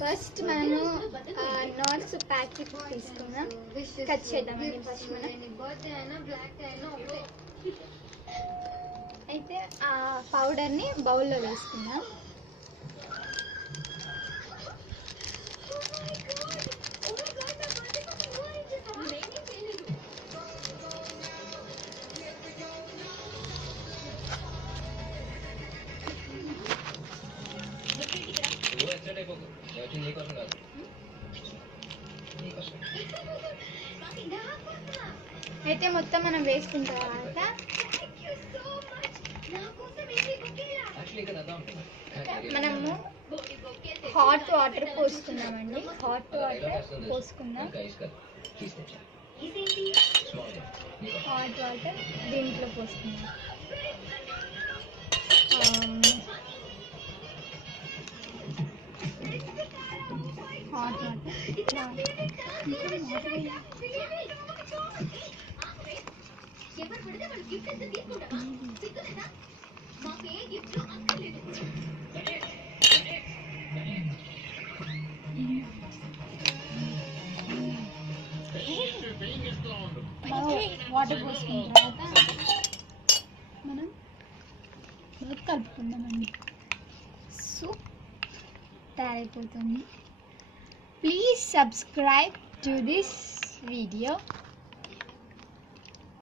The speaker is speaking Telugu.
ఫస్ట్ మనము నోట్స్ ప్యాకెట్ తీసుకుందాం. కట్ చేద్దామండి ఫస్ట్ మనం. అయితే ఆ పౌడర్ని బౌల్లో వేసుకుందాం. అయితే మొత్తం మనం వేసుకున్న తర్వాత మనము హాట్ వాటర్ పోసుకుందామండి. హాట్ వాటర్ పోసుకుందాం. హాట్ వాటర్ దీంట్లో పోసుకుందాం. హాట్ వాటర్ పోసుకున్న తర్వాత మనం కలుపుకుందామండి. సూప్ తయారైపోతుంది. Please subscribe to this video.